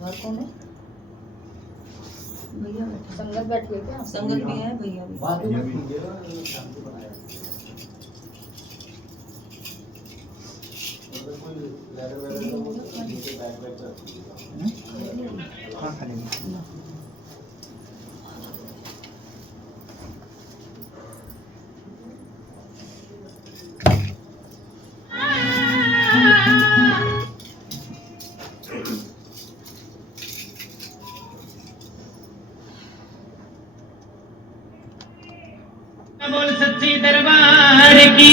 घर कौन है? भैया बैठे, संगत बैठी है क्या? संगत भी है, भैया भी। बाजू में कीजिएगा, शांति बनाए अगर कोई लेटर वगैरह हो तो नीचे बैक बैक कर दीजिएगा। हाँ खाली नहीं। बोल सच्ची दरबार की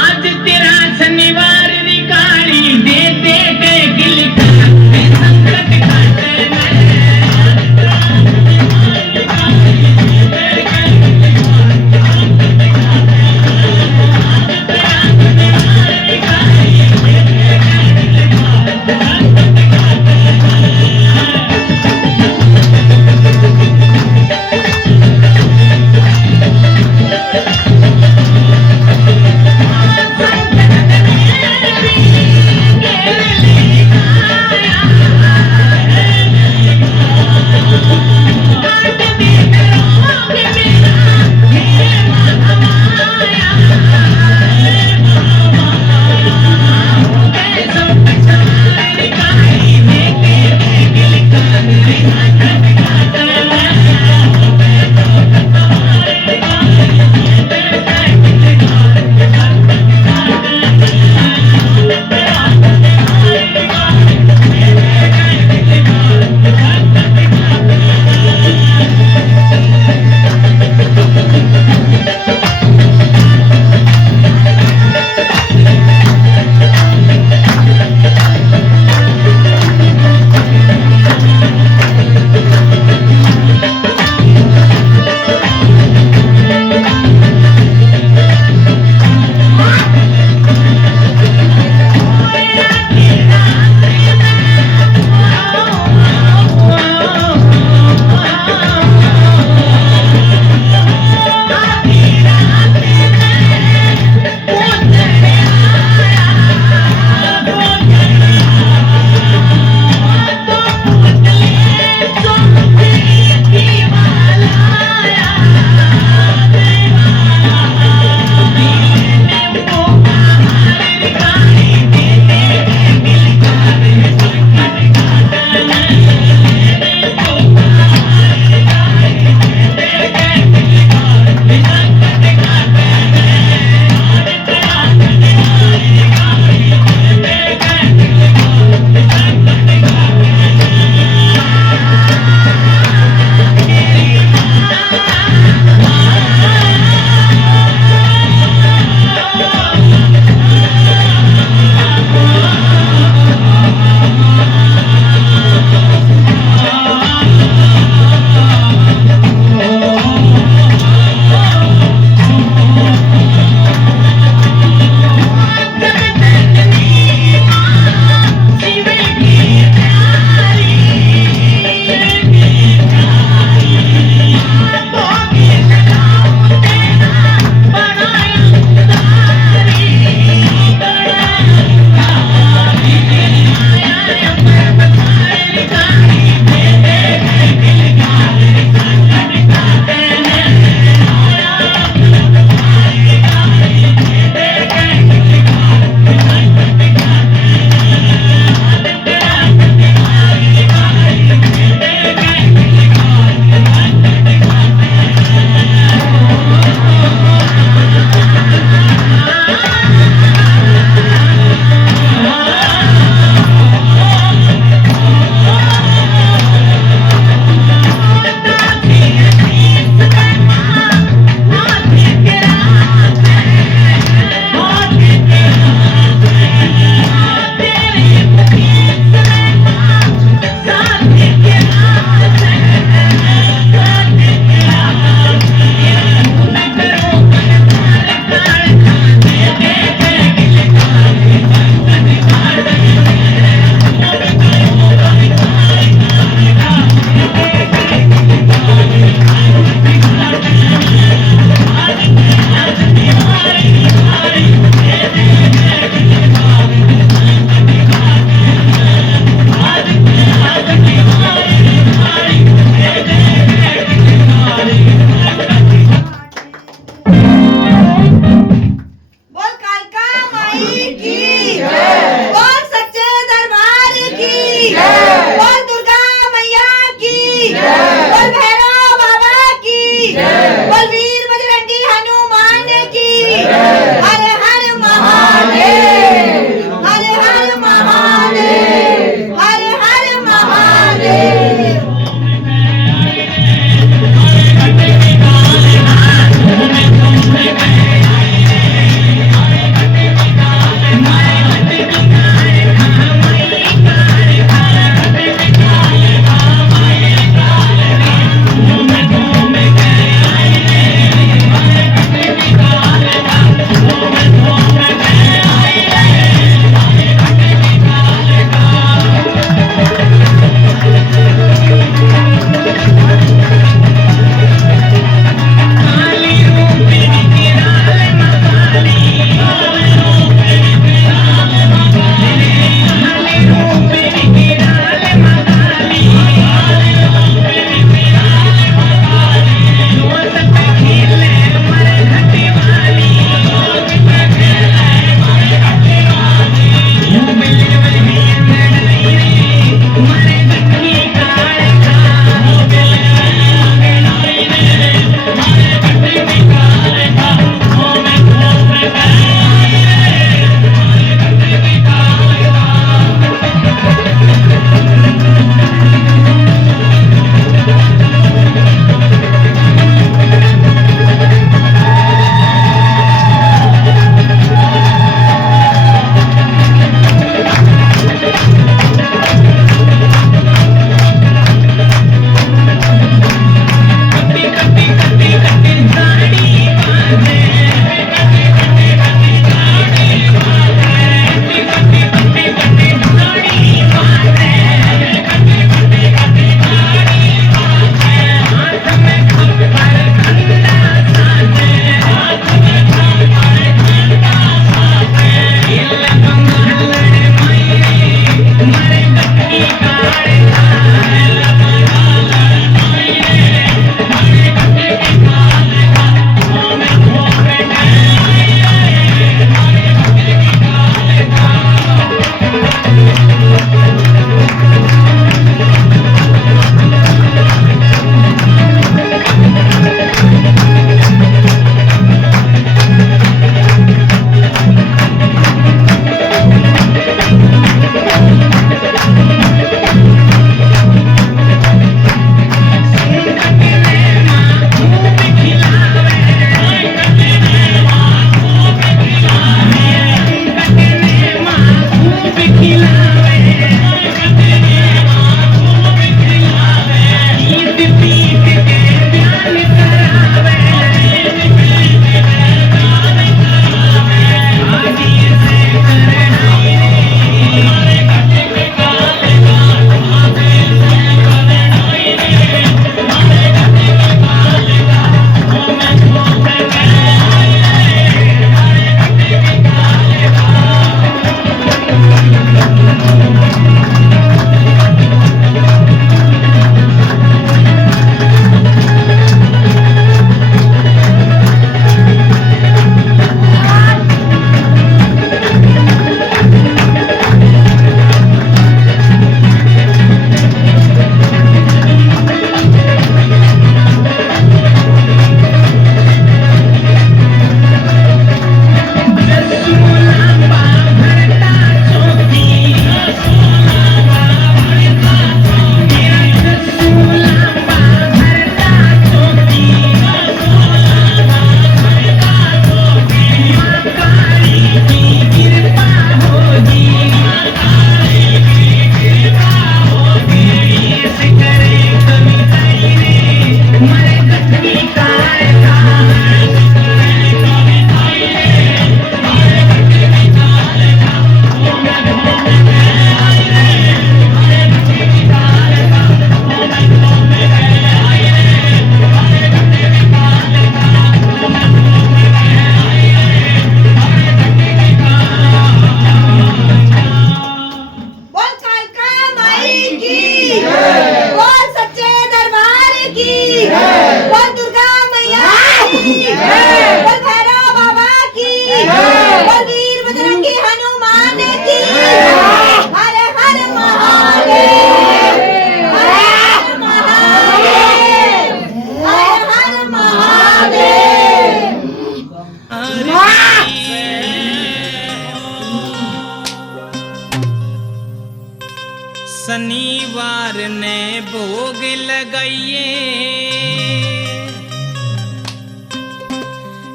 आज तेरा शनिवार निकाली दे दे के गिल संकट काट बलवीर बजरंगी हनुमान की हर हर महादेव हर हर महादेव हर हर महादेव। घूम घूम के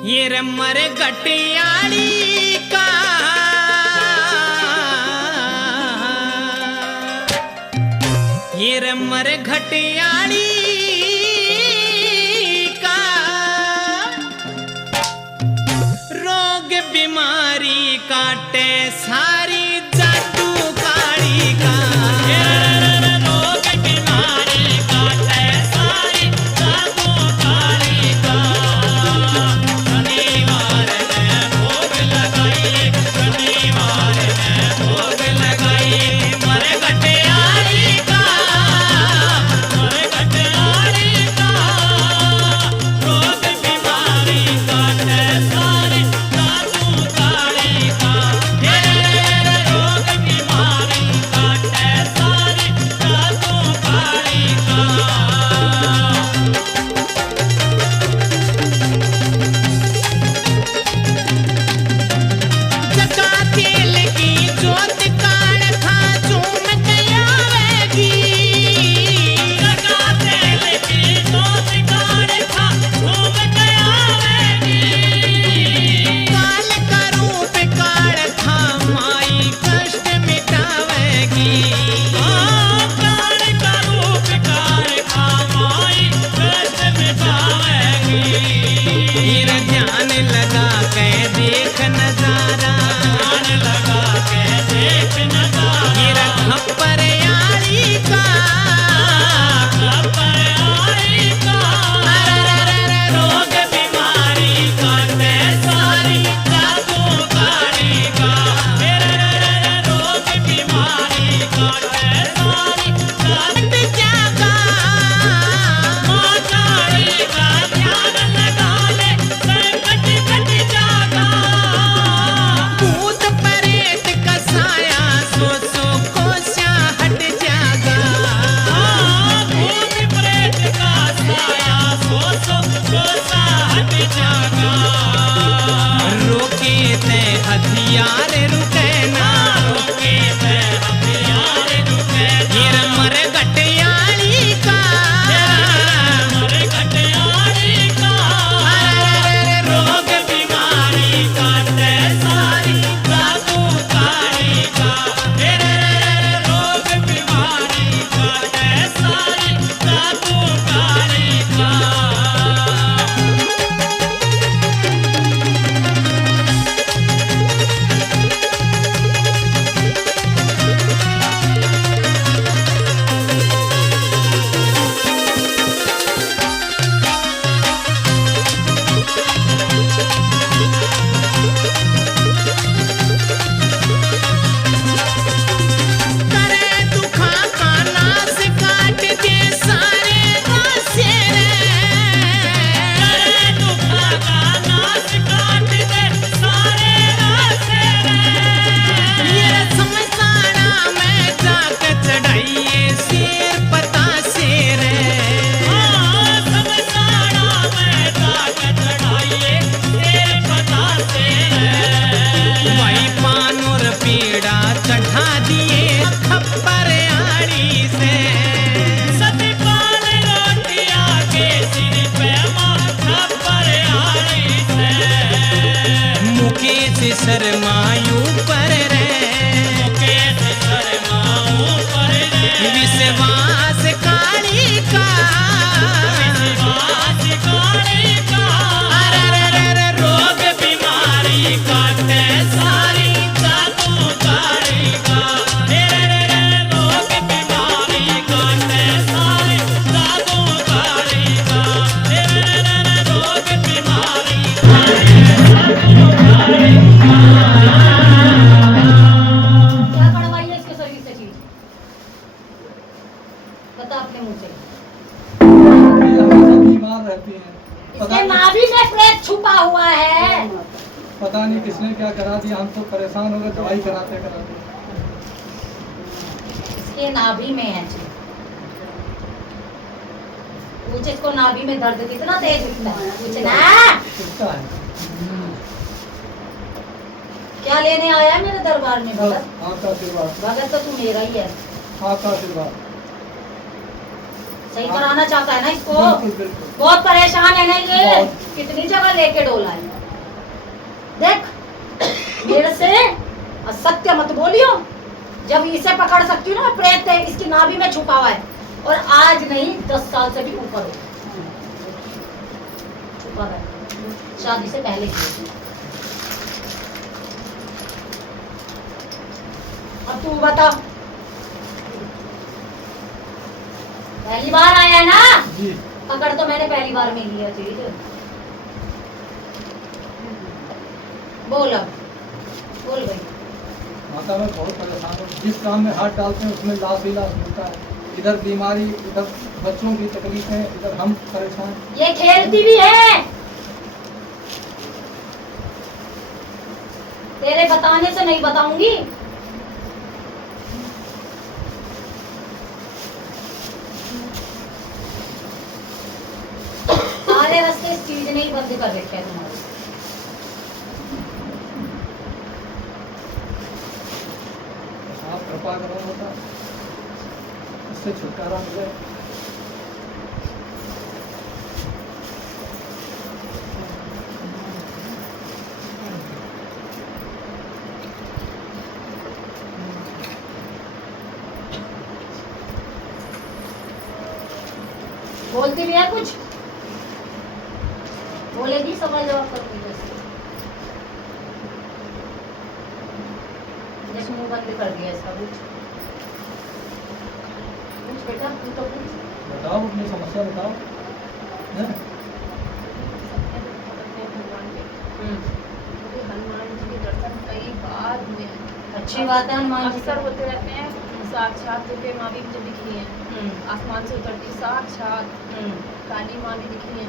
ये रमर गटियाड़ी का ये रमर घटियाड़ी का रोग बीमारी काटे सारी जादू काड़ी का रोग बीमारी काटे सारी जादू काड़ी का शनिवार में भोग लगाइए शनिवार में भोग लगाइए मर गटियाड़ी का मर गटियाड़ी का रोग बीमारी काटे सारी जादू काड़ी का रोग बीमारी काटे सारी जादू काड़ी का चका तेल की जोत काड़ खा झूम गयावेगी चका तेल की जोत काड़ खा झूम गयावेगी काल का रूप काड़ खा माई कष्ट मिटावेगी काल का रूप काड़ खा माई कष्ट मिटावेगी हीर ध्यान लगा के देख नजारा ध्यान लगा के देख नजारा हीर खप्पर यारी का खप्पर यारी का अरे रोग बीमारी काटे सारी जादू काड़ी का रोग बीमारी काटे सारी जादू जागा मां काड़ी का ध्यान लगा ले संकट कट जागा भूत प्रेत का साया सो सो कोसा हट जागा भूत प्रेत का साया सो सो कोसा हट जागा रोके ते हथियार रुके ना रोके ते हथियार रुके हीर मर गटियाड़ी का मर गटियाड़ी का रोग बीमारी काटे सारी जादू काड़ी का रोग बीमारी काटे सारी जादू काड़ी का करे दुखा का नाश काट दे सारे रास्ते करे दुखा का नाश काट दे सारे रास्ते ये समसाना में जाके चढ़ाइए शेर पता शेर समसाना में जाके चढ़ाइए शेर पता शेर वही पान और पीड़ा चढ़ा दिए खप्पर आड़ी से सतपाल रोटिया के सिर पे मां खप्पर आड़ी से मुकेश शर्मायू पर रे मुकेश शर्मायू पर रे विश्वास काली का विश्वास काली का अरे रोग बीमारी काटे सारी जादू काड़ी का रोग बीमारी काटे सारी जादू काड़ी का रोग बीमारी क्या कड़वाई है इसके शरीर से चीज? बता अपने मुंह से। ये हमेशा बीमार रहती हैं। इसके नाभि में प्रेत छुपा हुआ है। पता नहीं किसने क्या करा दिया, हम तो परेशान हो गए दवाई कराते कराते। इसके नाभि में है चीज। पूछ इसको नाभि में दर्द कितना तेज उठता है? पूछना उठता है। क्या लेने आया है मेरे दरबार में बस भगत? आपका आशीर्वाद, भगत तो तू मेरा ही है। आपका आशीर्वाद। सही कराना चाहता है ना इसको। बिल्कुल बिल्कुल। बहुत परेशान है ना ये, बहुत। कितनी जगह लेके डोला है। देख मेरे से असत्य मत बोलियो। जब इसे पकड़ सकती हूँ ना, प्रेत है इसकी नाभि में छुपा हुआ है, और आज नहीं 10 साल से भी ऊपर हो छुपा है, शादी से पहले की। अब तू बता, पहली बार आया है ना? जी पकड़ तो मैंने पहली बार में लिया चीज। बोल अब, बोल भाई। माता मैं बहुत परेशान हूँ। जिस काम में हाथ डालते हैं उसमें लाश ही लाश मिलता है। इधर बीमारी, इधर बच्चों की तकलीफें, इधर हम परेशान। ये खेलती भी है, तेरे बताने से नहीं बताऊंगी। सारे रास्ते इस चीज ने ही बंद कर रखे हैं तुम्हारे। आप कृपा करो माता, इससे छुटकारा मिले। बोलती भी है कुछ, बोलेगी सवाल जवाब करती है। जैसे मुंह बंद कर दिया इसका। कुछ कुछ बेटा, तू तो कुछ बताओ, अपनी समस्या बताओ। हैं? हनुमान जी के दर्शन कई बार हुए हैं। अच्छी बात है। हनुमान जी अक्सर होते रहते हैं। साक्षात होके माँ भी मुझे दिखी है, आसमान से उतरती साक्षात काली माँ भी दिखी है।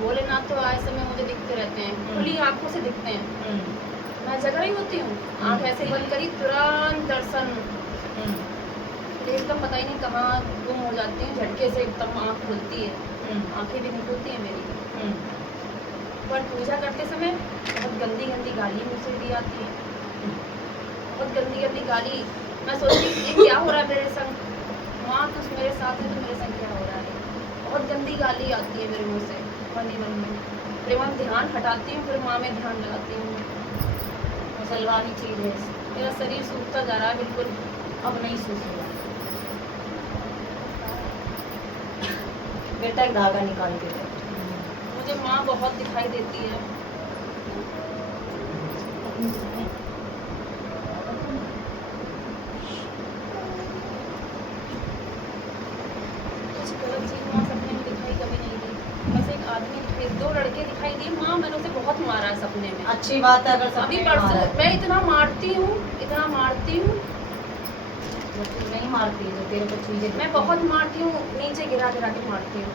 भोलेनाथ तो आए समय मुझे दिखते रहते हैं, खुली आंखों से दिखते हैं। मैं जग रही होती हूँ, आंख ऐसे बंद करी, तुरंत दर्शन। एकदम पता ही नहीं कहाँ गुम हो जाती है, झटके से एकदम आंख खुलती है, आंखें भी नहीं खुलती है मेरी। पर पूजा करते समय बहुत गंदी गंदी गाली मुझसे दी आती है, बहुत गंदी गंदी गाली। मैं सोचती ये क्या हो रहा है मेरे संग, माँ कुछ मेरे साथ है तो मेरे संग क्या हो रहा है। बहुत गंदी गाली आती है मेरे मुँह से मन ही मन में। फिर मैं ध्यान हटाती हूँ, फिर माँ में ध्यान लगाती हूँ। मुसलमानी चीज है। मेरा शरीर सूखता जा रहा है बिल्कुल। अब नहीं सूखेगा बेटा, एक धागा निकाल के दे। मुझे माँ बहुत दिखाई देती है। कुछ गलत चीज माँ सपने में दिखाई कभी नहीं दी, बस एक आदमी दिखाई, 2 लड़के दिखाई दिए। माँ मैंने उसे बहुत मारा है सपने में। अच्छी बात है। अगर अभी सपने में परसों मारा है। मैं इतना मारती हूँ, इतना मारती हूँ, जो तू नहीं मारती है, जो तेरे को चीजें मैं बहुत मारती हूँ, नीचे गिरा गिरा के मारती हूँ।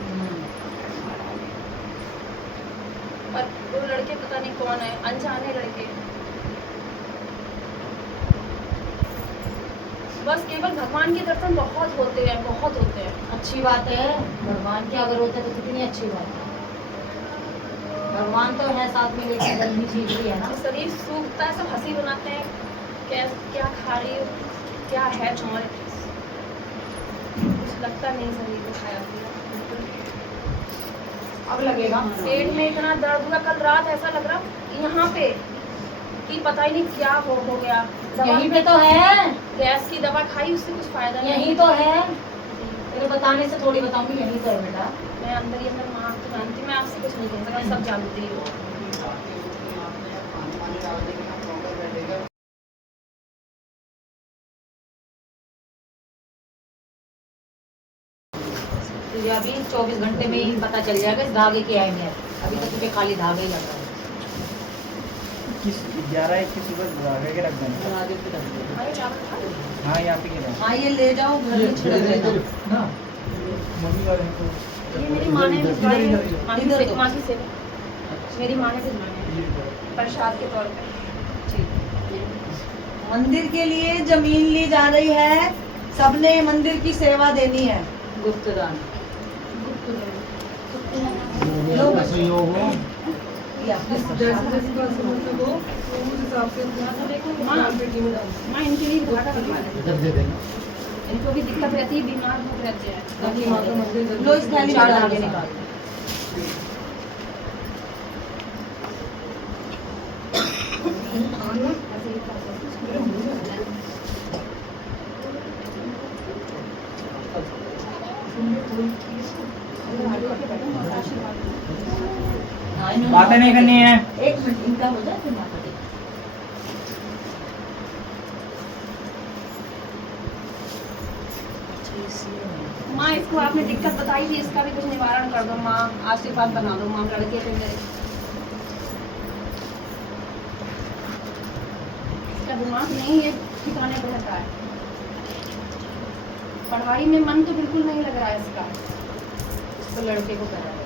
पर 2 लड़के पता नहीं कौन है, अनजाने लड़के। बस केवल भगवान के दर्शन बहुत होते हैं, बहुत होते हैं। अच्छी बात है। भगवान के अगर होते तो कितनी अच्छी बात है। भगवान तो है साथ में, लेकिन गंदी चीज भी है ना। शरीर सूखता है, सब हंसी बनाते हैं, क्या खा रही हो, क्या है तुम्हारे, कुछ लगता नहीं शरीर को खाया पिया। अब लगेगा। पेट में इतना दर्द हुआ, कल रात ऐसा लग रहा यहाँ पे कि पता ही नहीं क्या हो गया। यहीं पे तो है, गैस की दवा खाई, उससे कुछ फायदा नहीं। यहीं तो है। तेरे बताने से थोड़ी बताऊंगी, यहीं तो है बेटा। मैं अंदर ही अंदर माँ तो जानती, मैं आपसे कुछ नहीं कह सकती, मैं सब जानती हूँ। तुझे अभी 24 घंटे में ही पता चल जाएगा इस धागे की अहमियत। अभी तो तुझे खाली धागा ही लग रहा है। 11-21 सुबह धागे के रख देना। अरे चावल खा लो। हाँ यहाँ पे गिरा। हाँ ये ले जाओ घर में छिड़क देना। ना मम्मी का इनको ये मेरी माँ ने भिजवाए इधर, हैं, इधर, माँ की से- माँ की सेवा मेरी माँ ने भिजवाए हैं प्रसाद के तौर पे। मंदिर के लिए जमीन ली जा रही है, सबने मंदिर की सेवा देनी है। गुप्तदान। माँ इनके लिए घाटा बनवा दे। इधर दे देना। इनको भी दिक्कत रहती है, बीमार बहुत रहते हैं। बाकी माँ का मंदिर लो इस थाली में चार डाल आगे दो। निकाल दो। ऐसे ही खा सकते हैं। बातें नहीं करनी है। एक मिनट इनका हो जाए फिर माता टेक। माँ इसको आपने दिक्कत बताई थी, इसका भी कुछ निवारण कर दो माँ, आशीर्वाद बना दो माँ लड़के पे मेरे। इसका दिमाग नहीं है ठिकाने पे रहता है, पढ़ाई में मन तो बिल्कुल नहीं लग रहा है इसका। तो लड़के को करा दो।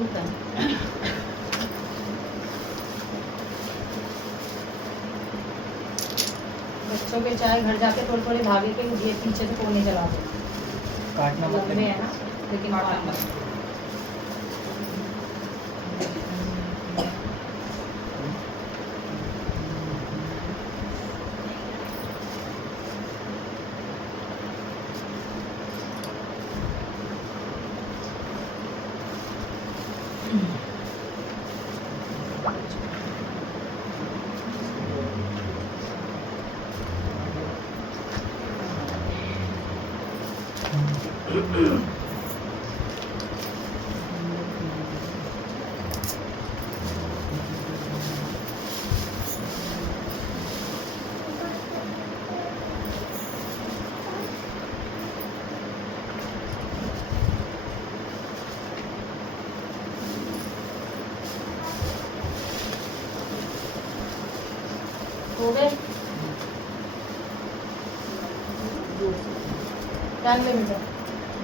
ठीक है। बच्चों के चाहे घर जाके थोड़े थोड़े भागे के ये पीछे से कोने चला दो। काटना मत लंबे है ना, लेकिन काटना मत। हो गए? टाइम ले बेटा।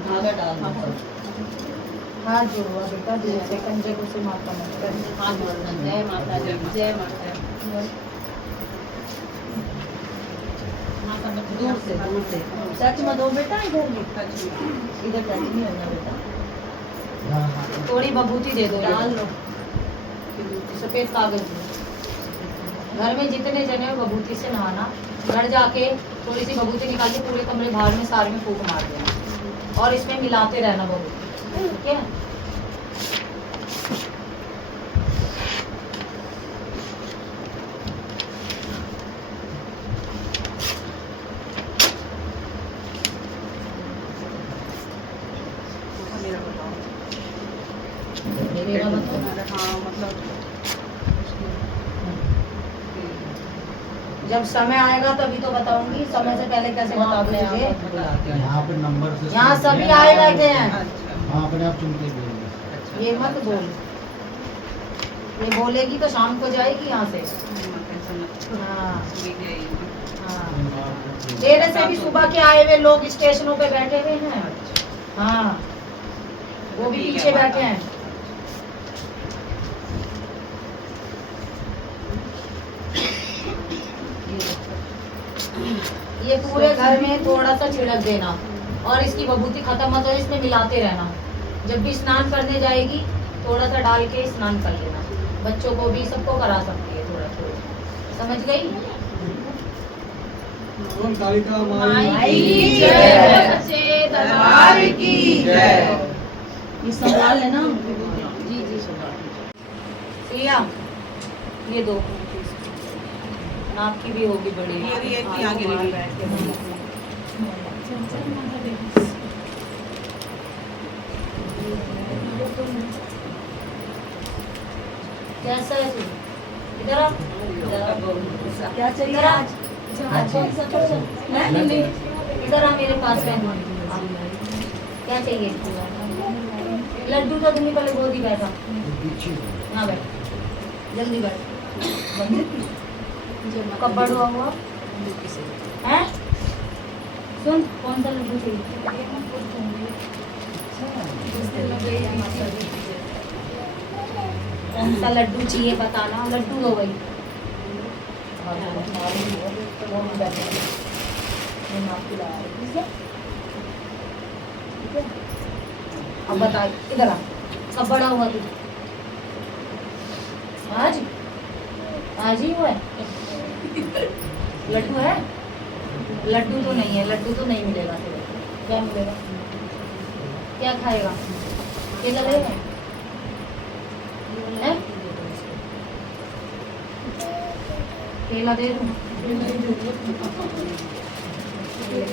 धागा डाल दो। हाथ जोड़ो बेटा, दूर से कंजे को से माता मत कर। हाथ जोड़ दो। जय माता दी, जय माता दी। माता मत दूर से टच मत हो बेटा, इधर नहीं इधर टच नहीं होना बेटा। थोड़ी बबूती दे दो, डाल लो। सफेद कागज दो। घर में जितने जने हो बबूती से नहाना, घर जाके थोड़ी सी बबूती निकाल के पूरे कमरे बाहर में सारे में फूंक मार देना और इसमें मिलाते रहना बबूती, ठीक है? मेरा बताओ। मेरा मतलब हाँ मतलब जब समय आएगा तभी तो बताऊंगी, समय से पहले कैसे बता दूं तुझे? यहाँ पे नंबर से यहाँ सभी आए रहते हैं। हाँ अपने आप चुन के भेजेंगे। ये मत बोल, ये बोलेगी तो शाम को जाएगी यहाँ से। हाँ हाँ, देर से भी सुबह के आए हुए लोग स्टेशनों पे बैठे हुए हैं। हाँ, वो भी पीछे बैठे हैं। ये पूरे घर में थोड़ा सा छिड़क देना और इसकी बबूती खत्म मत हो, इसमें मिलाते रहना। जब भी स्नान करने जाएगी थोड़ा सा डाल के स्नान कर लेना। बच्चों को भी सबको करा सकती है थोड़ा थोड़ा, समझ गई? ओम कालिका माई माई की जय। जय, सच्चे दरबार की जय। ये संभाल लेना। जी जी सिया, ये दो नाप की भी होगी बड़ी। कैसा है तू? इधर आ। क्या चाहिए आज? आज कौन सा पसंद है? इधर आ मेरे पास में। क्या चाहिए? लड्डू तो तुम्हें पहले गोदी बैठा। यहाँ बैठ, जल्दी बैठ। कब बड़ा हुआ है? सुन कौन सा लड्डू चाहिए? कौन सा लड्डू चाहिए बताना, लड्डू दो भाई। अब बता इधर आ, कब बड़ा हुआ तू? आज आज ही हुआ है? लड्डू है? लड्डू तो नहीं है, लड्डू तो नहीं मिलेगा तेरे को। क्या मिलेगा? क्या खाएगा? केला लेगा? हैं? केला दे दूं?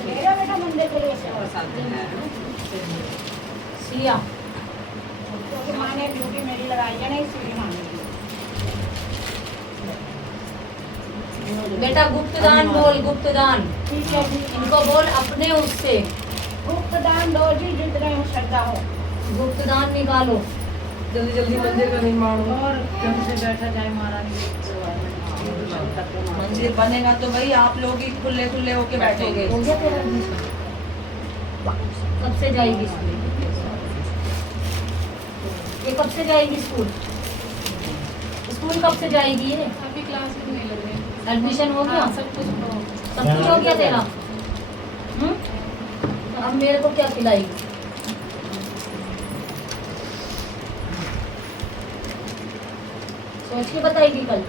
मेरा बेटा मंदिर के लिए सिया माँ ने ड्यूटी मेरी लगाई है, नहीं सीढ़ी मांगी। बेटा गुप्तदान बोल, गुप्तदान। ठीक है, इनको बोल अपने उससे गुप्तदान दो जी, जितने हो श्रद्धा हो गुप्तदान निकालो। जल्दी जल्दी मंदिर का निर्माण हो और जब से बैठा जाए महारानी। मंदिर बनेगा तो भाई आप लोग ही खुले खुले होके बैठोगे। हो गया तेरा एडमिशन? कब से जाएगी स्कूल? ये कब से जाएगी स्कूल? स्कूल कब से जाएगी ये? अभी क्लास में नहीं लग रहे। एडमिशन हो गया? हाँ, सब कुछ हो गया तेरा? अब मेरे को क्या खिलाएगी? सोच के बताएगी कल।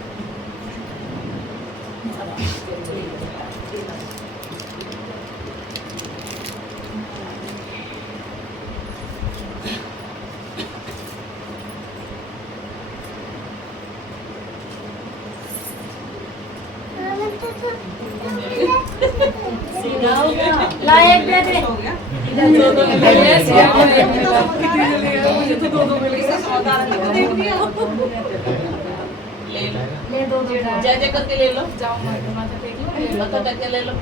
ला एक दे दे। ले दो जय जय करके ले लो, जाओ माथा टेक लो, माथा टेक के ले लो।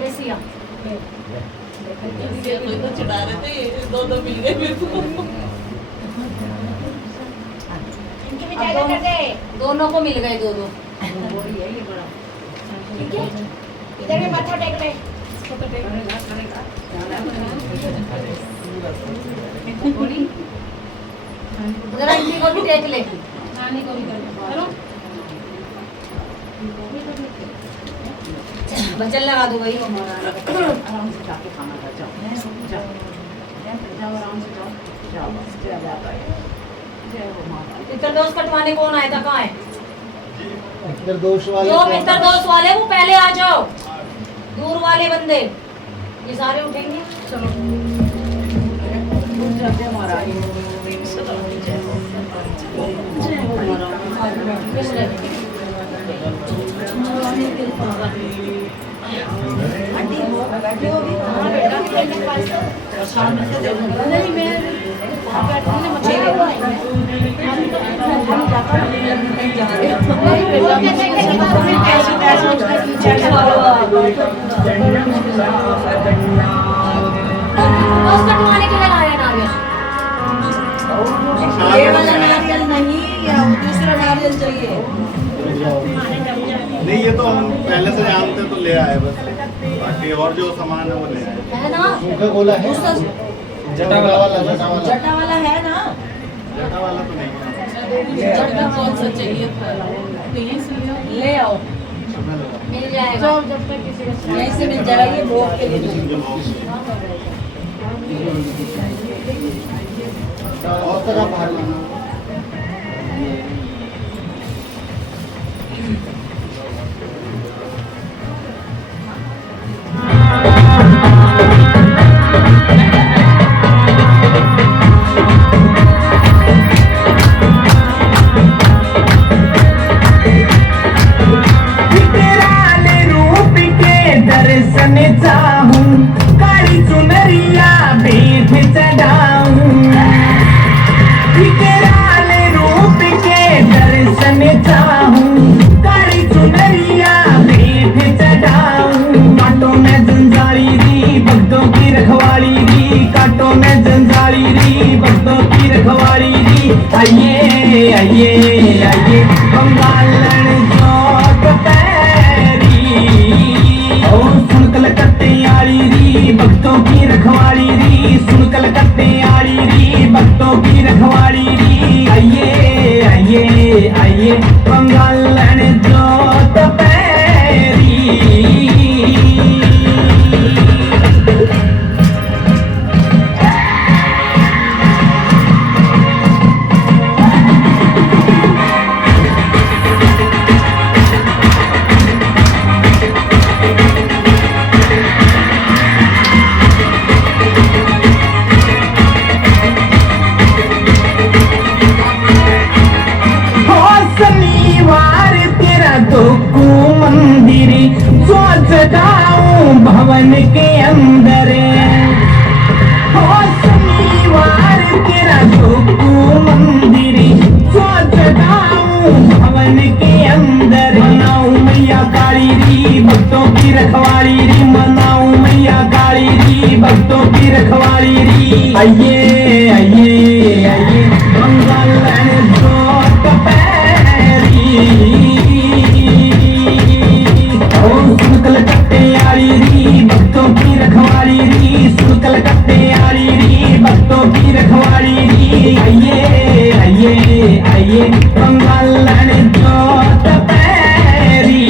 ले सिया। कोई तो चढ़ा रहे थे, दो दो मिल गए मेरे को। अब दोनों को मिल गए दो दो। ठीक है, इधर भी माथा टेक ले। जरा इनकी को भी टेक ले। नानी को भी कर लो। चलो बचन लगा दो भाई। आराम से जाके खाना खा, जाओ जाओ जाओ, आराम से जाओ जाओ, बस जय बाबा, जय हो माता। पितरदोष कटवाने कौन आया था? कहाँ है पितरदोष वाले? जो पितरदोष वाले वो पहले आ जाओ। दूर वाले बंदे ये सारे उठेंगे। चलो जय महाराज, जय हो नहीं मैं कटवाने के लिए आया नारियल। ये वाला नारियल नहीं, या दूसरा नारियल चाहिए? नहीं, ये तो हम पहले से जानते तो ले आए बस, बाकी और जो सामान है वो ले आए। है ना? सूखा गोला है, जटा वाला, जटा वाला है ना? जटा वाला तो नहीं है। जटा कौन सा चाहिए था? ले आओ, मिल जाएगा। यहीं से मिल जाएगा, ये भोग के लिए। और तरह बाहर लाना। आइए आइए आइए बंगाल रखवाली री, सुन कलकत्ते आड़ी री, भक्तों की रखवाली री। आइए आइए आइए बंगाल लैने जोत पैरी। मंदिर सोच जाऊं भवन के अंदर। हो शनिवार तेरा गोकू मंदिर सोच जाऊं भवन के अंदर। मनाऊं मैया काली री, भक्तों की रखवाली री, मनाऊं मैया काली री, भक्तों की रखवाली री। आइए आइए आइए बंगाल लैने जोत पैरी। सुन कलकत्ते आड़ी री, भक्तों की रखवाली री, सुन कलकत्ते आड़ी री, भक्तों की रखवाली री। आइए आइए आइए बंगाल लैने जोत पैरी।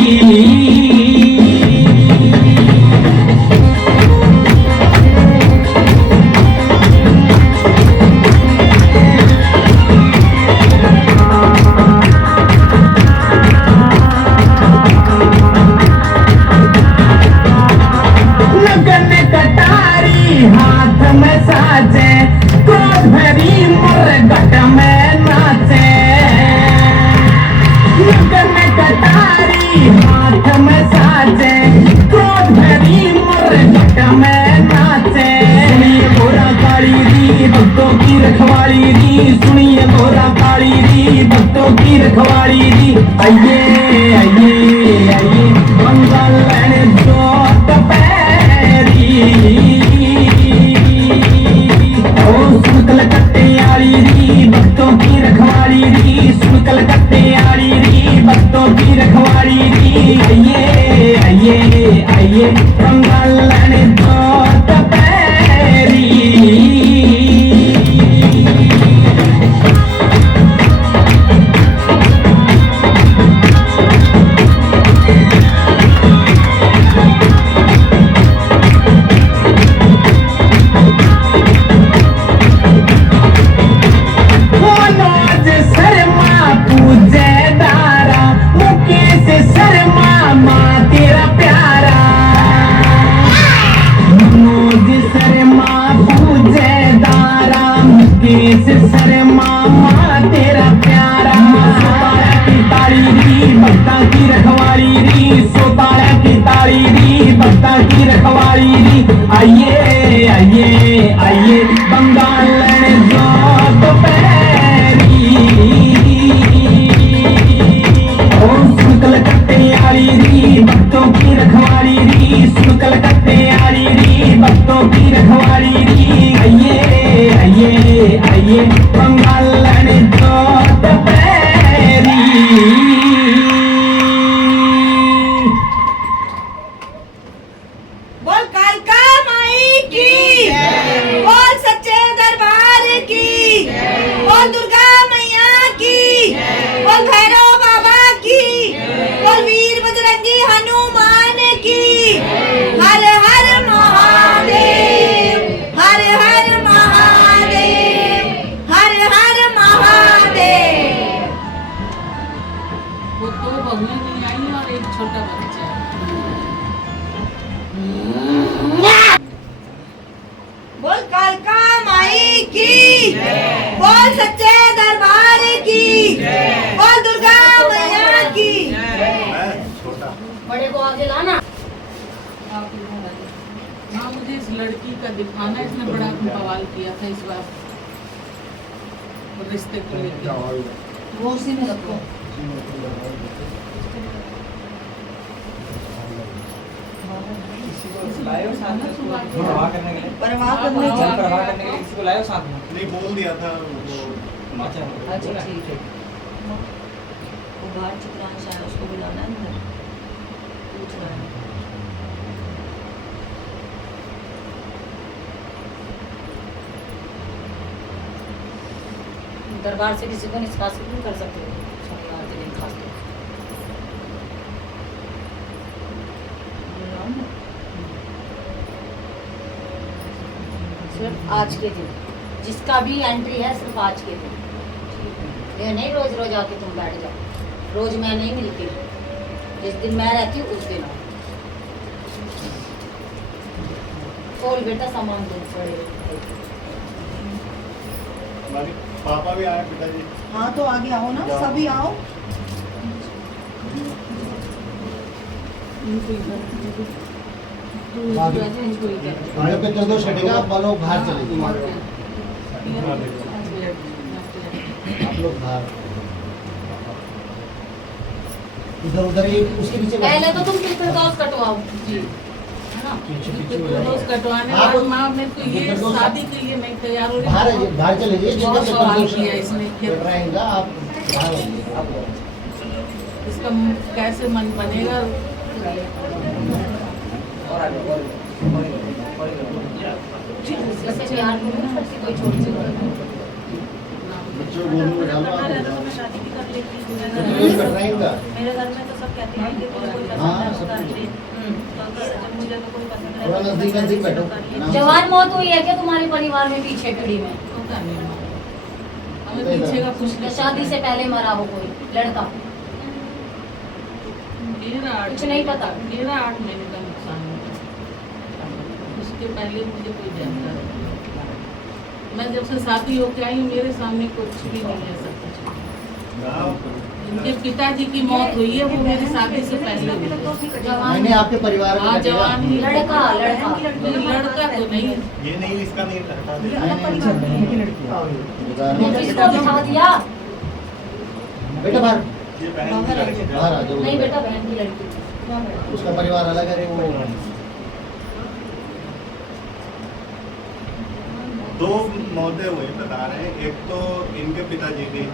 हाथ में साजे क्रोध भरी मुरगट में नाचे। लगन कटारी हाथ में साजे क्रोध भरी मुरगट में नाचे। सुनिए गोरा काली री, भक्तों की रखवाली री, सुनिए गोरा काली री, भक्तों की रखवाली री। आइए आइए आइए बंगाल लैने जोत पैरी। सुन कलकत्ते आड़ी री, भक्तों की रखवाली री, सुन कलकत्ते आड़ी री, भक्तों की रखवाली री। आइए आइए आइए बंगाल लैने जोत पैरी। आइए आइए आइए बंगाल लैने जोत पैरी। सुन कलकत्ते आड़ी री, भक्तों की रखवाली री, सुन कलकत्ते आड़ी री, भक्तों की रखवाली री। आइए आइए आइए बंगाल लैने जोत पैरी। बोल कालका माई की, बोल सच्चे दरबार की, बोल दुर्गा मैया की, बोल भैरव बाबा की, बोल वीर बजरंगी हनुमान की। हर हर महादेव, हर हर महादेव, हर हर महादेव। वो दो बहुएं नहीं आई और एक छोटा बच्चा है। बोल कालका माई की, बोल सच्चे दरबार की, बोल दुर्गा मैया की। बड़े को आगे लाना। हाँ, मुझे इस लड़की का दिखाना, इसने बड़ा बवाल किया था इस बार रिश्ते को लेकर। वो उसी में रखो। लाए हो साथ में इसको परवाह करने के लिए? परवाह करने परवाह करने के लिए किसी को लाए हो साथ में? नहीं, बोल दिया था अच्छा ठीक है। वो बाहर चित्रांश आया, उसको बुलाना है अंदर, पूछ रहा है। दरबार से किसी को निष्कासित नहीं कर सकते शनिवार के दिन खास तौर से। सिर्फ आज के दिन जिसका भी एंट्री है सिर्फ आज के दिन, ये नहीं रोज रोज आके तुम बैठ जाओ। रोज मैं नहीं मिलती, जिस दिन मैं रहती हूँ उस दिन आओ। खोल बेटा सामान दो पड़े। हमारे पापा भी आए, पिताजी। हाँ तो आगे आओ ना, सभी आओ। भाड़े पे कर दो छठेगा, आप वालों बाहर चले जाओ। आप लोग बाहर इधर उधर ये उसके पीछे पहले तो तुम पितृदोष कटवाओ, है ना? पितृदोष कटवाने आप- बाद माँ मेरे को ये पितृदोष- शादी के लिए नहीं तैयार हो बाहर रही। बाहर चले जाइए, जिनका बहुत सवाल पितृदोष किया इसने फिर। कट रहेगा आप बाहर होइए, आप इसका कैसे मन बनेगा। जैसे प्यार करो ना, फिर से कोई छोड़ से बच्चों को गोद में डालो, आप तो मैं शादी भी कर लेती हूँ। पितृदोष कट रहेगा। मेरे घर में तो सब कहते हैं कि मुझे कोई पसंद हाँ, है तो सब कर कुछ। ले। तो जब मुझे तो कोई पसंद है थोड़ा तो नजदीक नजदीक बैठो। नाम से- जवान मौत हुई है क्या तुम्हारे परिवार में पीछे पीढ़ी में? पता नहीं माँ। हमें पीछे का कुछ या नहीं शादी से पहले मरा हो कोई लड़का? कुछ नहीं पता। मेरा 8 महीने का नुकसान हुआ। उसके पहले मुझे कोई जानकारी नहीं। मैं जब से शादी होके आई हूँ मेरे सामने कुछ भी नहीं है, सब कुछ। इनके पिताजी की मौत हुई है, वो मेरी शादी से पहले हुई है। जवान मैंने आपके परिवार में हाँ, कटेगा। जवान ही लड़का लड़का लड़का तो नहीं है। ये नहीं, इसका नहीं हटा दे। किसको बिठा दिया? बेटा बाहर ये बहन की लड़की है। बाहर आ जाओ। नहीं बेटा, बहन की लड़की। उसका परिवार अलग है, वो दो मौतें हुई बता रहे हैं। एक तो इनके पिताजी की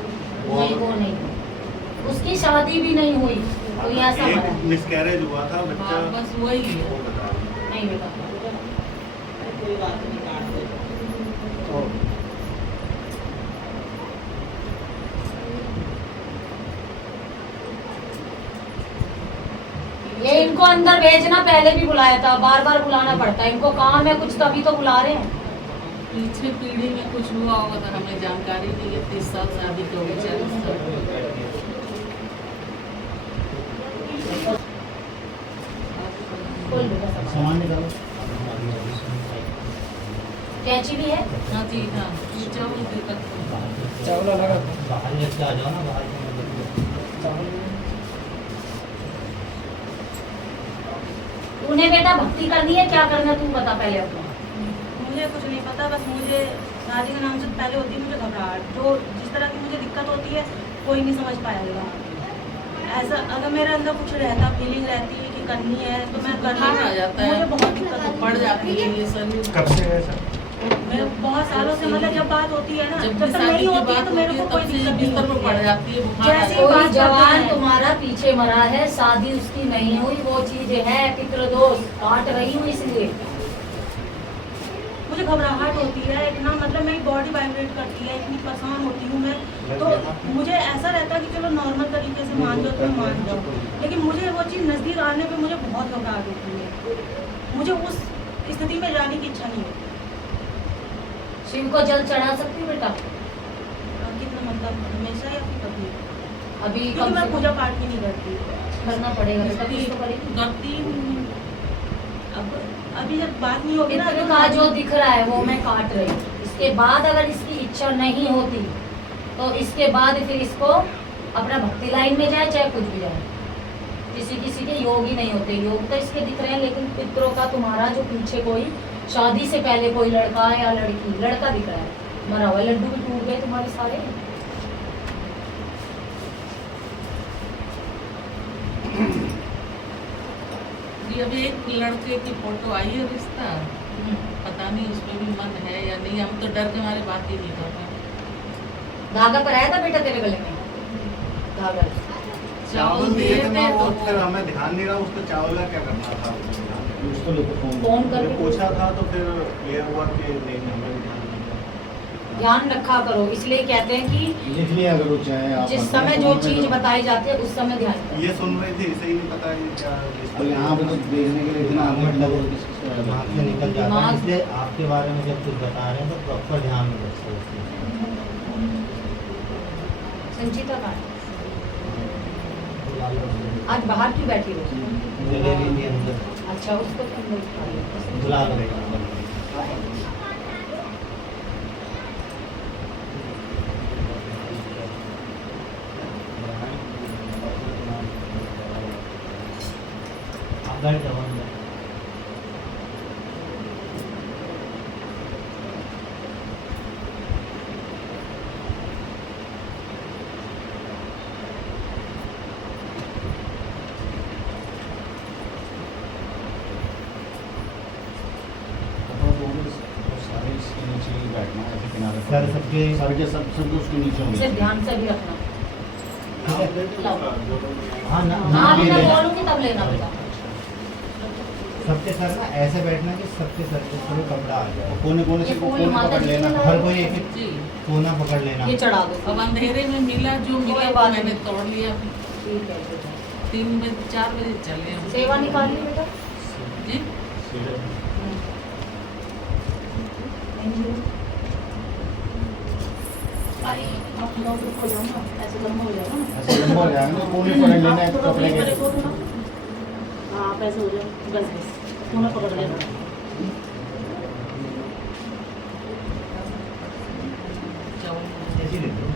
नहीं वो नहीं, उसकी शादी भी नहीं हुई, कोई ऐसा मरा एक है। मिसकैरेज हुआ था बच्चा। हाँ, बस वही है। वो बता रहे हैं। नहीं बेटा, ये इनको अंदर भेजना पहले भी बुलाया था, बार बार बुलाना पड़ता है इनको, काम है कुछ तभी तो बुला रहे हैं। पीछे पीढ़ी में कुछ हुआ होगा तो हमें जानकारी नहीं है। 30 साल शादी के हो गए, 40 साल। खोल बेटा सामान। सामान निकालो। कैंची भी है? हाँ जी, हाँ चावल दे सकते हैं। चावल लगा बाहर लेके आ जाओ ना, बाहर तूने बेटा भक्ति करनी है, क्या करना तू बता पहले अपना। मुझे कुछ नहीं पता, बस मुझे शादी के नाम से पहले होती है मुझे घबराहट। जो जिस तरह की मुझे दिक्कत होती है कोई नहीं समझ पाएगा। ऐसा अगर मेरे अंदर कुछ रहता, फीलिंग रहती है कि करनी है तो मैं कर बुखार आ जाता है, मुझे बहुत दिक्कत होती पड़ जाती है ये शरीर। कब से है सर? मैं बहुत सालों से, मतलब जब बात होती है ना, जब जब भी तक शादी नहीं की होती है बात तो मेरे होती को है कोई तब से दिक्कत बिस्तर नहीं पर पड़ होती है। जाती है, बुखार आ जैसे जाता है। कोई बात जवान करते हैं। तुम्हारा पीछे मरा है, शादी उसकी नहीं हुई, वो चीज है पितृदोष, काट रही हूँ इसलिए। मुझे घबराहट होती है इतना, मतलब मेरी बॉडी वाइब्रेट करती है, इतनी परेशान होती हूँ मैं। तो मुझे ऐसा रहता है कि चलो नॉर्मल तरीके से मान जाओ तो मान जाओ, लेकिन मुझे वो चीज़ नज़दीक आने पे मुझे बहुत घबराहट होती है। मुझे उस स्थिति में जाने की इच्छा नहीं होती। शिव को जल चढ़ा सकती हो बेटा? कितना मतलब हमेशा या फिर कभी? अभी क्योंकि कम मैं से पूजा पाठ भी नहीं करती। करना पड़ेगा बेटा, कुछ तो करेगी। करती हूँ। अब अभी जब बात नहीं होगी ना पितृ का जो दिख रहा है वो मैं काट रही हूँ। इसके बाद अगर इसकी इच्छा नहीं होती तो इसके बाद फिर इसको अपना भक्ति लाइन में जाए, चाहे कुछ भी जाए। किसी किसी के योग ही नहीं होते, योग तो इसके दिख रहे हैं, लेकिन पितरों का तुम्हारा जो पीछे कोई शादी से पहले कोई लड़का या लड़की, लड़का दिख रहा है मरा हुआ। लड्डू भी टूट गए तुम्हारे सारे। जी अभी एक लड़के की फोटो आई है, रिश्ता पता नहीं उसमें भी मन है या नहीं। हम तो डर के हमारे बात ही नहीं कर रहे। धागा पर आया था बेटा तेरे गले में? धागा चावल दिए थे दिए ना, थे वो तो फिर हमें ध्यान नहीं रहा उसको चावल का क्या करना था। उसको लेके फोन फोन मैंने करके पूछा था तो फिर क्लियर हुआ कि नहीं, हमें ध्यान नहीं था। ध्यान रखा करो, इसलिए कहते हैं कि लिख लिया करो चाहे आप जिस समय जो चीज बताई जाती है उस समय ध्यान रखो। ये सुन रहे थे, इसे ही नहीं पता है क्या और यहाँ पे तो देखने के लिए इतना मतलब दिमाग से निकल जाता है, इसलिए आपके बारे में जब कुछ बता रहे हैं तो प्रॉपर ध्यान में रखो। संचिता का आज बाहर क्यों बैठी हो? जलेबी भी अंदर अच्छा, उसको तो अंदर खा लो। बुला लो। आप बैठ जाओ अंदर। सारे इसके नीचे ही बैठना है, ऐसे किनारे पर। सर सबके सर के सब उसके नीचे होंगे। इसे ध्यान से भी रखना। हाँ ना हाँ, अभी ना मैं ले- बोलूंगी तब लेना बेटा। सबके सर ना ऐसे बैठना कि सबके सर के ऊपर कपड़ा आ जाए। कोने कोने से ये फूल कोने माता पकड़ जी के लेना। नाम- हर कोई एक जी। कोना पकड़ लेना। ये चढ़ा दो। अब अंधेरे में मिला जो मिला कोई वो बात मैंने नहीं। तोड़ लिया। ठीक है बेटा। 3 बजे 4 बजे चले हम। सेवा निकाल ली बेटा। जी आप लोग रुको जाओ ना, ऐसे लंबा हो जाएगा ना। ऐसे लंबा हो जाएगा ना, कोने पकड़ लेना है कपड़े के। हाँ, आप ऐसे हो जाओ, बस बस कोना पकड़ लेना। ऐसे ही दे दो।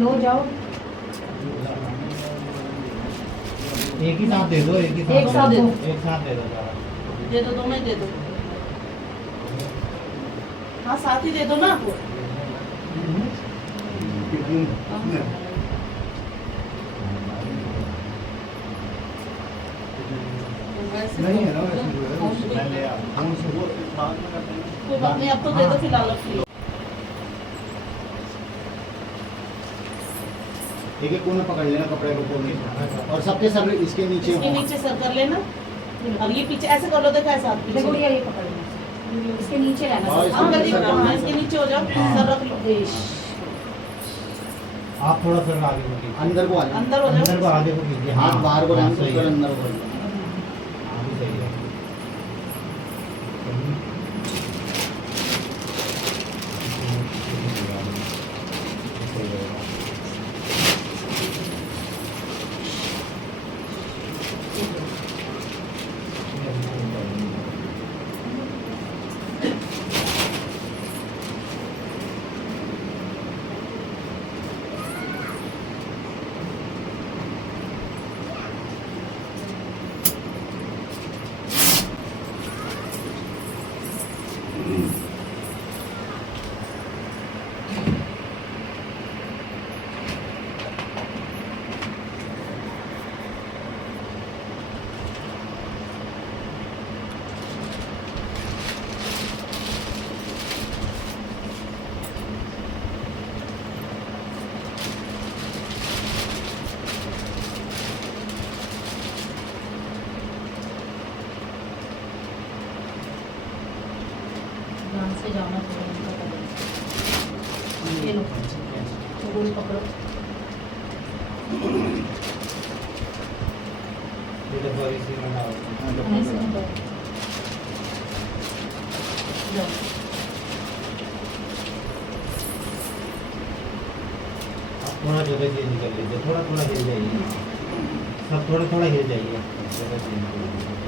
लो जाओ। एक ही साथ दे दो, एक ही एक साथ दो। एक साथ दे दो सारा। दे दो, तुम्हें दे दो। हाँ, साथ ही दे दो ना। नहीं है ना वैसे जो है। मैं ले आऊँ। हम वो बाद में करते हैं। कोई बात नहीं, अब तो दे दो फिलहाल। एक एक कोने पकड़ लेना कपड़े को कोने, और सबके सब इसके नीचे इसके हो। नीचे सर कर लेना। अब ये पीछे ऐसे कर लो, देखो ऐसा आप देखो पीछे। ये पकड़ लेना, इसके नीचे रहना। हाँ, हाँ, इसके गली सर हाँ, करना। इसके नीचे हो जाओ, सर रख लो। आप थोड़ा सा आगे को कीजिए। अंदर को आ जाना। अंदर हो जाओ। अंदर को आगे को कीजिए। हाथ बाहर को हाँ, रहना, सही फिर है। अंदर को। हाँ, भी सही है। ध्यान से जाना थोड़ा उनका करें। ये लो, गोल पकड़ो। ये डब्बा इसी में डाल दो। ऐसे में दो। जाओ। आप थोड़ा जगह चेंज कर लीजिए, थोड़ा थोड़ा हिल जाइए। सब थोड़ा थोड़ा हिल जाइए, जगह चेंज कर लीजिए।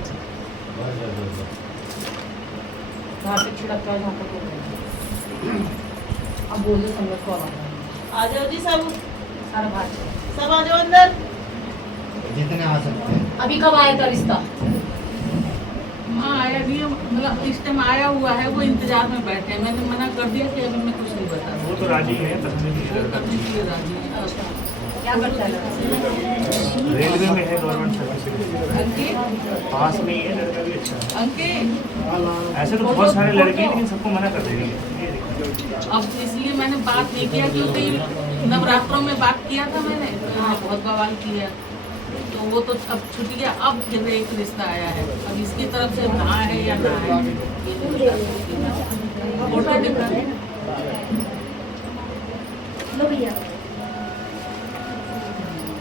बस। जहाँ पे छिड़क है जहाँ पे बोल रहे हैं। अब बोलो संगत को आवाज आ रही है। आ जाओ जी सब, सारा बात है। सब आ जाओ अंदर। जितने आ सकते हैं। अभी कब आया था रिश्ता? हाँ, आया नहीं है, मतलब इस टाइम आया हुआ है, वो इंतजार में बैठे हैं। मैंने मना कर दिया कि अभी मैं कुछ नहीं बता रहा। वो तो राजी है, करने के वो लिए करने के लिए राजी है। अच्छा, क्या करता है लड़का? रेलवे में है, गवर्नमेंट सर्विस अंकित, पास में ही है, लड़का भी अच्छा है। अंकित, ऐसे तो बहुत सारे लड़के हैं, लेकिन सबको मना कर देंगे। ये देखो। अब इसलिए मैंने बात नहीं किया क्योंकि नवरात्रों में बात किया था मैंने, तो हाँ बहुत बवाल किया। तो वो तो अब छूट गया, अब फिर एक रिश्ता आया है। अब इसकी तरफ से हाँ है या ना है, ये नहीं बता सकती। फोटो दिखा लो भैया,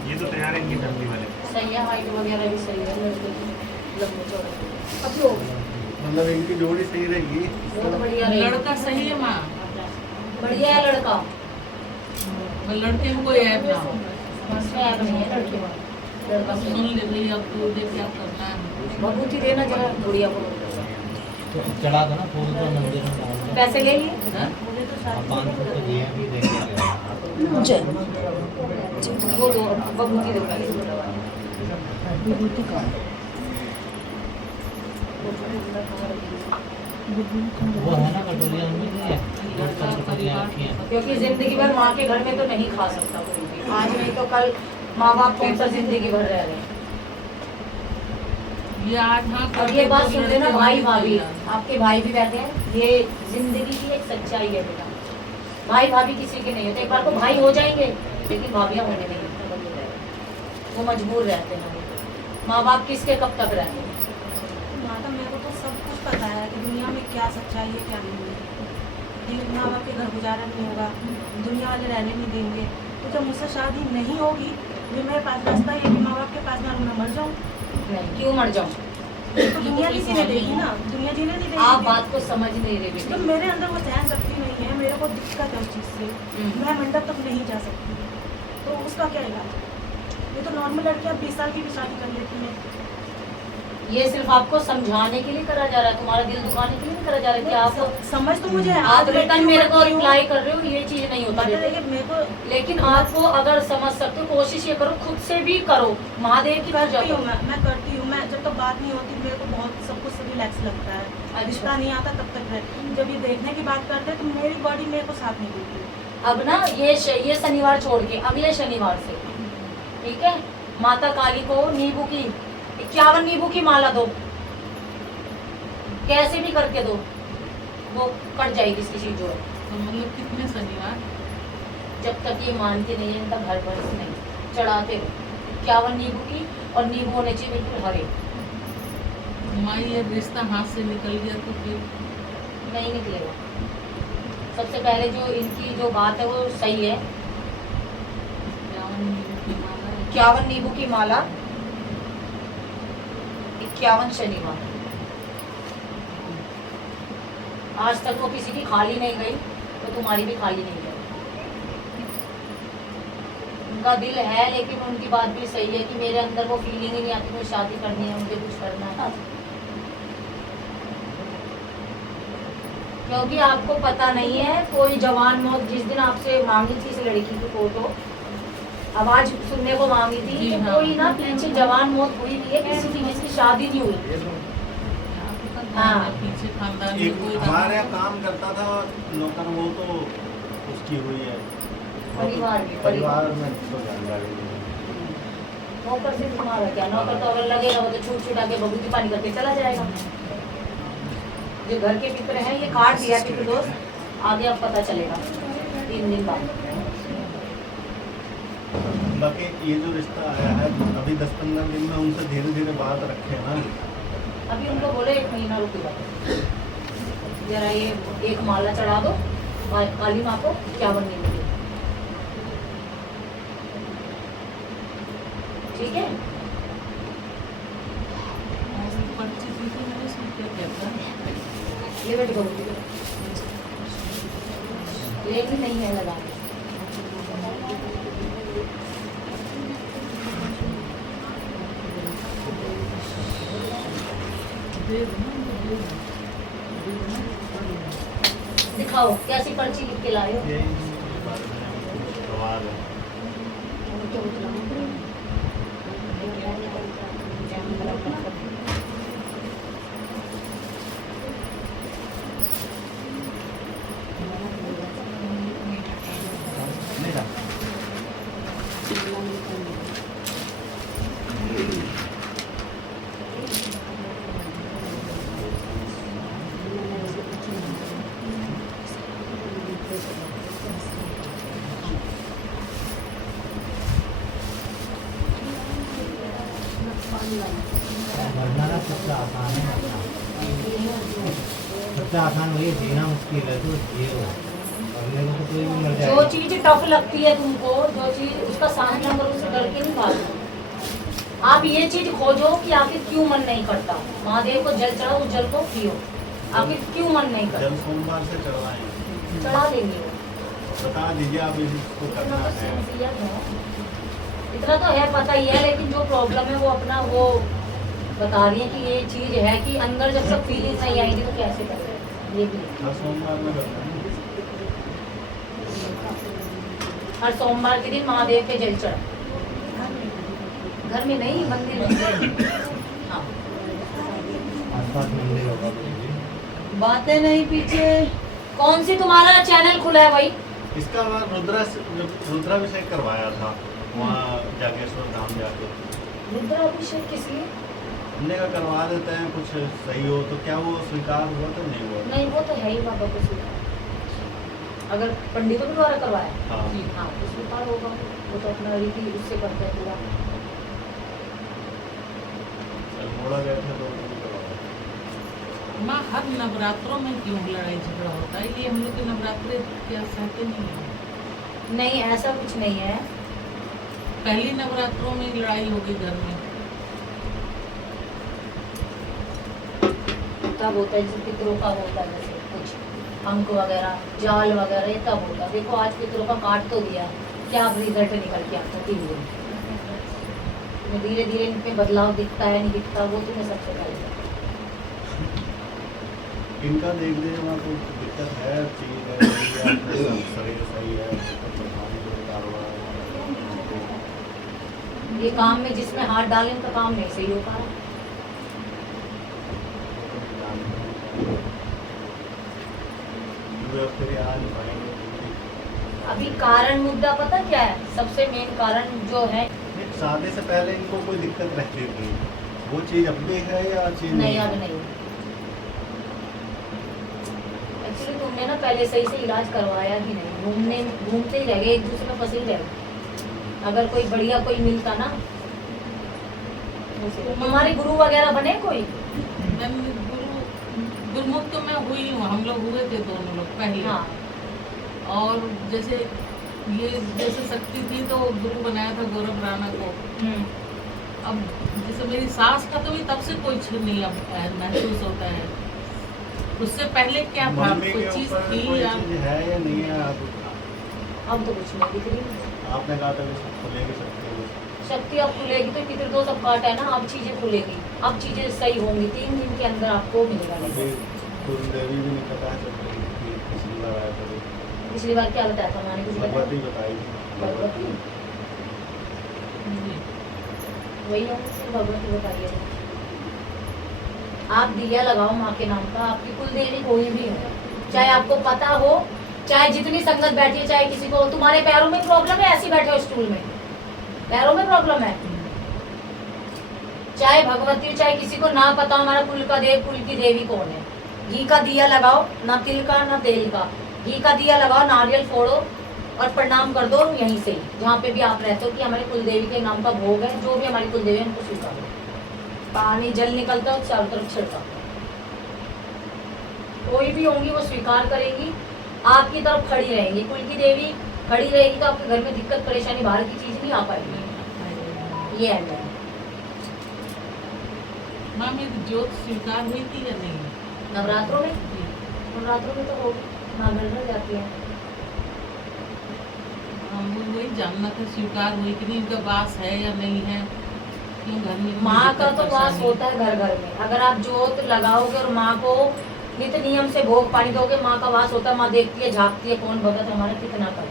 ये तो तैयार है इनकी फैमिली वाले। सही है, हाइट वगैरह भी सही है, लड़के की लंबे चौड़े। अब जो मतलब इनकी जोड़ी सही रहेगी। बहुत बढ़िया रहेगा। लड़का सही है माँ, बढ़िया है लड़का, लड़के में कोई ऐप ना हो। उसमें ऐप नहीं है लड़के में, लड़का सुन सही। ले भाई, अब तू देख क्या करना है। बबूती देना जरा गुड़िया को। चढ़ा दो ना फूल को मंदिर में डाल दो। पैसे ले लिए? हाँ? 500 तो दिए भी देंगे। मुझे वो दो, बबूती दो पहले। विभूति का वो है ना कटोरिया में भी है, कटोरिया रखी है। क्योंकि जिंदगी भर माँ के घर में तो नहीं खा सकता कोई भी, आज नहीं तो कल माँ बाप कौन सा जिंदगी भर रह रहे हैं। ये आज हाँ अब ये बात सुन लेना भाई भाभी, आपके भाई भी बैठे हैं, ये जिंदगी की एक सच्चाई है बेटा। भाई भाभी किसी के नहीं होते, एक बार को भाई हो जाएंगे लेकिन भाभियाँ होने नहीं होती, वो मजबूर रहते हैं। माँ बाप किसके कब तक रहते हैं। माता मेरे को तो सब कुछ पता है कि दुनिया में क्या सच्चाई है क्या नहीं है। लेकिन माँ बाप के घर गुजारा नहीं होगा, दुनिया वाले रहने नहीं देंगे, तो जब मुझसे शादी नहीं होगी फिर मेरे पास रास्ता है कि माँ बाप के पास ना मैं मर जाऊँ। नहीं, क्यों मर जाऊँ? तो दुनिया किसी ने देगी ना, दुनिया जीने नहीं देगी। आप बात को समझ नहीं रहे तो बेटे। मेरे अंदर वो सहन शक्ति नहीं है, मेरे को दिक्कत है उस चीज़ से, मैं मंडप तक नहीं जा सकती, तो उसका क्या इलाज? ये तो नॉर्मल लड़कियाँ 20 साल की भी शादी कर लेती हैं। ये सिर्फ आपको समझाने के लिए करा जा रहा है, तुम्हारा दिल दुखाने के लिए नहीं करा जा रहा है कि आप समझ तो मुझे है, आप रिटर्न मेरे को करती हूँ। रिप्लाई कर रहे हो, ये चीज नहीं होता पता है बेटे। कि मेरे को लेकिन आपको अगर समझ सकते हो, कोशिश ये करो, खुद से भी करो, महादेव की पूजा करती हूँ, करो। मैं करती हूँ। मैं जब तक बात नहीं होती मेरे को बहुत सब कुछ रिलैक्स लगता है। अच्छा। रिश्ता नहीं आता तब तक रहे, जब ये देखने की बात करते हैं तो मेरी बॉडी मेरे को साथ नहीं देती। अब ना ये शनिवार छोड़ के अगले शनिवार से, ठीक है, माता काली को नींबू की 51 नींबू की माला दो, कैसे भी करके दो, वो कट जाएगी इसकी चीज जो है। तो मतलब कितने शनिवार? जब तक ये मानते नहीं है, इनका घर पर नहीं चढ़ाते रहो 51 नींबू की, और नींबू होने चाहिए बिल्कुल हरे। माँ ये रिश्ता हाथ से निकल गया तो फिर नहीं निकलेगा। सबसे पहले जो इनकी जो बात है वो सही है, 51 नींबू की माला, 51 शनिवार। आज तक वो किसी की खाली नहीं गई तो तुम्हारी भी खाली नहीं गई। उनका दिल है लेकिन उनकी बात भी सही है कि मेरे अंदर वो फीलिंग ही नहीं आती, मुझे शादी करनी है, मुझे कुछ करना है। क्योंकि आपको पता नहीं है, कोई जवान मौत जिस दिन आपसे मांगी थी इस लड़की की फोटो, आवाज सुनने को मांगी थी, जी तो हाँ। कोई ना पीछे जवान मौत हुई भी है किसी की जिसकी शादी नहीं हुई। हाँ। पीछे खानदान में एक कोई हमारे यहाँ काम करता था नौकर, वो तो उसकी हुई है परिवार में, परिवार में तो जानकारी नहीं। नौकर से तुम्हारा क्या, नौकर तो अगर लगेगा वो तो छूट छुटा के बबूती पानी करके चला जाएगा। जो घर के पितर हैं ये काट दिया पितर दोस्त, आगे अब पता चलेगा 3 दिन बाद। बाकी ये जो रिश्ता आया है अभी 10-15 दिन में उनसे धीरे धीरे बात रखे ना। अभी उनको बोले 1 महीना रुकेगा, जरा ये एक माला चढ़ा दो काली माँ को, 51 नींबू की, ठीक है। पर्ची दी थी मैंने, उसमें क्या कहता है? ये बेटी बबूती लेकिन नहीं है लगा। दे दो ना, दे दो। दिखाओ कैसी पर्ची लिख के लाए हो। यही सवाल है। मरना ना सबसे आसान है मरना, सबसे आसान वही है, जीना मुश्किल है तो जियो, मरने को तो कोई भी मर जो जाएगा। चीज टफ लगती है तुमको, जो चीज उसका सामना करो, उसे डर के नहीं भागो। आप ये चीज खोजो कि आखिर क्यों मन नहीं करता। महादेव को जल चढ़ाओ, उस जल को पियो, आखिर क्यों मन नहीं करता। जल सोमवार से चढ़वाएं, चढ़ा देंगे वो। बता दीजिए आप इसको करना इतना तो है। सिंसियर है, इतना तो है पता ही है, लेकिन जो प्रॉब्लम है वो अपना वो बता रही है कि ये चीज है कि अंदर जब तक फीलिंग नहीं आएंगी तो कैसे कर रहे हैं। ये भी है। हर सोमवार में करना है। हर सोमवार के दिन महादेव के जल चढ़, घर में नहीं मंदिर में। हाँ आसपास मंदिर होगा कोई भी। बातें नहीं पीछे। कौन सी तुम्हारा चैनल खुला है भाई? इसका वहाँ रुद्राभिषेक करवाया था वहाँ जागेश्वर धाम जाके। रुद्राभिषेक किस लिए? हमने कहा करवा देते हैं, कुछ सही हो तो। क्या वो स्वीकार हुआ तो नहीं हुआ? नहीं वो तो है ही बाबा को स्वीकार, अगर पंडितों के द्वारा करवाया हाँ। हाँ तो स्वीकार होगा, वो तो अपना रीति उससे करते हैं पूरा। अल्मोड़ा गए थे तो उन्होंने करवाया। माँ हर नवरात्रों में क्यों लड़ाई झगड़ा होता है? ये हम लोग के नवरात्रे क्या सहते नहीं है? नहीं ऐसा कुछ नहीं है। पहली नवरात्रों में लड़ाई होगी घर में, तब होता है जैसे पितरों का होता है, जैसे कुछ अंक वगैरह जाल वगैरह ये तब होता है। देखो आज पितरों का काट तो दिया, क्या अब रिजल्ट निकल के आता 3 दिन में। धीरे धीरे इनमें बदलाव दिखता है नहीं दिखता वो तुम्हें सबसे पहले। इनका देख लीजिए वहाँ कोई दिक्कत है, चीज है, शरीर सही है, ये काम में जिसमें हाथ डालें उनका काम नहीं सही हो पा रहा। अभी कारण मुद्दा पता क्या है? सबसे मेन कारण जो है, शादी से पहले इनको कोई दिक्कत रहती थी, वो चीज अब भी है या चीज नहीं अब नहीं। एक्चुअली तुमने ना पहले सही से इलाज करवाया ही नहीं, घूमते ही रह गए, एक दूसरे में फंसे ही रह गए। अगर कोई बढ़िया कोई मिलता ना, तुम्हारे गुरु वगैरह बने कोई? गुरुमुख तो मैं हुई हूँ, हम लोग हुए थे दोनों लोग पहले। हाँ। और जैसे ये जैसे शक्ति थी तो गुरु बनाया था गौरव राणा को। अब जैसे मेरी सास का तो भी तब से कोई नहीं अब महसूस होता है। उससे पहले क्या था, कोई चीज थी या है या नहीं है? अब तो कुछ नहीं दिख रही। आपने कहा था कि सब खुलेगी शक्ति अब खुलेगी तो पितर दो सब काट है ना, अब चीजें खुलेगी, अब चीजें सही होंगी। 3 दिन के अंदर आपको मिलेगा। देवी भी नहीं पता है, पिछली बार आया था। पिछली बार क्या बताया था मैंने? कुछ भगवती बताई भगवती वही है, सिर्फ भगवती बताइए। आप दिया लगाओ माँ के नाम का, आपकी कुल देवी कोई भी हो, चाहे आपको पता हो, चाहे जितनी संगत बैठी है, चाहे किसी को तुम्हारे पैरों में प्रॉब्लम है, ऐसे बैठे हो स्टूल में, पैरों में प्रॉब्लम है, चाहे भगवती हो, चाहे किसी को ना पता हमारा कुल का देव, कुल की देवी कौन है। घी का दिया लगाओ, ना तिल का ना तेल का, घी का दिया लगाओ, नारियल फोड़ो और प्रणाम कर दो यहीं से, जहाँ पे भी आप रहते हो कि हमारे कुल देवी के नाम का भोग है, जो भी हमारी कुल देवी है उनको स्वीकार करो। पानी जल निकलता है चारों तरफ छिड़का, कोई भी होंगी वो स्वीकार करेंगी, आपकी तरफ खड़ी रहेंगी। कुल की देवी खड़ी रहेगी तो आपके घर में दिक्कत परेशानी बाहर की चीज नहीं आ पाएगी। ये है माँ मेरी ज्योत स्वीकार हुई थी या नहीं? नवरात्रों में, नवरात्रों में तो होगी, माँ घर में जाती है। हम वही जानना था स्वीकार हुई कि नहीं, उनका वास है या नहीं है, क्यों घर में माँ का तो वास होता है घर घर में। अगर आप जोत लगाओगे और माँ को नित्य नियम से भोग पानी दोगे, माँ का वास होता है। माँ देखती है, झाँकती है, कौन भगत हमारा कितना करता है।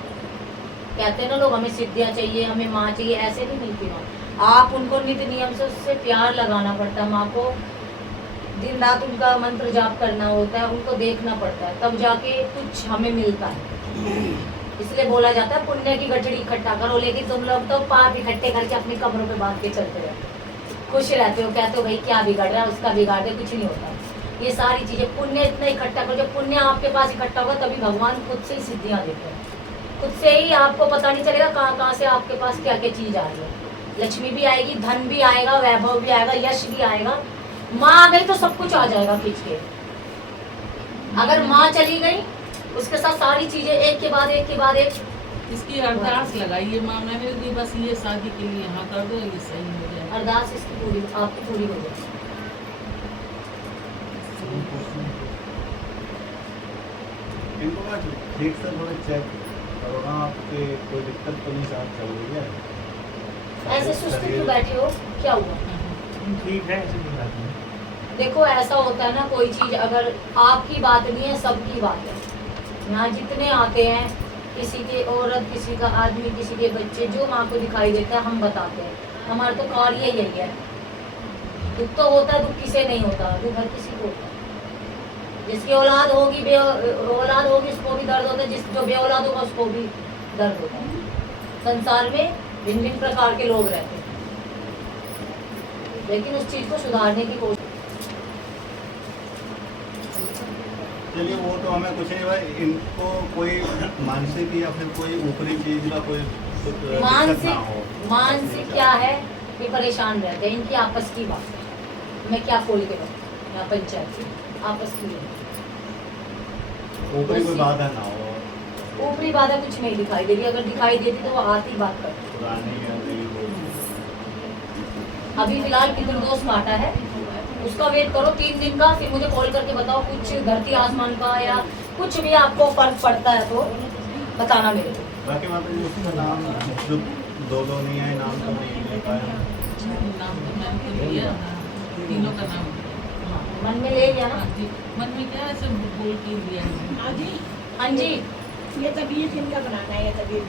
कहते हैं ना लोग हमें सिद्धियाँ चाहिए, हमें माँ चाहिए, ऐसे नहीं मिलती माँ। आप उनको नित्य नियम से उससे प्यार लगाना पड़ता है। माँ को दिन रात उनका मंत्र जाप करना होता है, उनको देखना पड़ता है, तब जाके कुछ हमें मिलता है। इसलिए बोला जाता है पुण्य की गठड़ी इकट्ठा करो, लेकिन तुम लोग तो पाप इकट्ठे करके अपनी कब्रों पे बांध के चलते रहते हो, खुश रहते हो, कहते हो भाई क्या बिगाड़ रहा है, उसका बिगाड़ दे, कुछ नहीं होता। ये सारी चीजें पुण्य इतना इकट्ठा करो, जब पुण्य आपके पास इकट्ठा होगा तभी भगवान खुद से ही सिद्धियाँ देते हैं। खुद से ही आपको पता नहीं चलेगा कहाँ कहाँ से आपके पास क्या क्या चीज आ रही है। लक्ष्मी भी आएगी, धन भी आएगा, वैभव भी आएगा, यश भी आएगा। माँ आ गई तो सब कुछ आ जाएगा खींच के। अगर माँ चली गई उसके साथ सारी चीजें एक के बाद एक इसकी अरदास लगाइए माँ, मैंने दी बस ये शादी के लिए यहाँ कर दो, ये सही हो जाए। अरदास इसकी पूरी आपकी पूरी हो जाए। इनको ना ठीक से थोड़ा चेक करो ना, आपके कोई दिक्कत तो नहीं साथ चल रही है? ऐसे सुस्त क्यों बैठे हो, क्या हुआ? ठीक है, ऐसे नहीं बात नहीं। देखो ऐसा होता है ना, कोई चीज अगर आपकी बात नहीं है, सबकी बात है। यहाँ जितने आते हैं, किसी के औरत, किसी का आदमी, किसी के बच्चे, जो माँ को दिखाई देता है हम बताते हैं। हमारा तो कार्य यही है। दुख तो होता है, दुख किसे नहीं होता, दुख हर किसी को होता है। जिसकी औलाद होगी, औलाद होगी उसको भी दर्द होता है, जो बे औलाद होगा उसको भी दर्द होता है। संसार में भिन्न भिन्न प्रकार के लोग रहते हैं, लेकिन उस चीज को सुधारने की कोशिश। चलिए वो तो हमें कुछ नहीं भाई, इनको कोई मानसिक या फिर कोई ऊपरी चीज का कोई दिक्कत ना हो। मानसिक क्या है, ये परेशान रहते हैं। इनकी आपस की बात है, मैं क्या खोल के बताऊं यहाँ पंचायत की आपस की है। ऊपरी कोई बाधा ना हो। ऊपरी बाधा कुछ नहीं दिखाई दे रही, अगर दिखाई देती तो वो आती बात करती। पुरानी या नई कोई। अभी फिलहाल पितृदोष काटा है, उसका वेट करो 3 दिन का, फिर मुझे कॉल करके बताओ कुछ धरती आसमान का या कुछ भी आपको फर्क पड़ता है तो बताना मेरे को। बाकी माता जी उसका नाम जो दो नहीं है, नाम तो नहीं ले पाए। नाम तो मैंने लिया, तीनों का नाम हाँ, मन में ले लिया ना। हाँ जी, मन में क्या है, सब बोल के लिया है। हाँ जी, ये तबीयत इनका बनाना है, ये तबीयत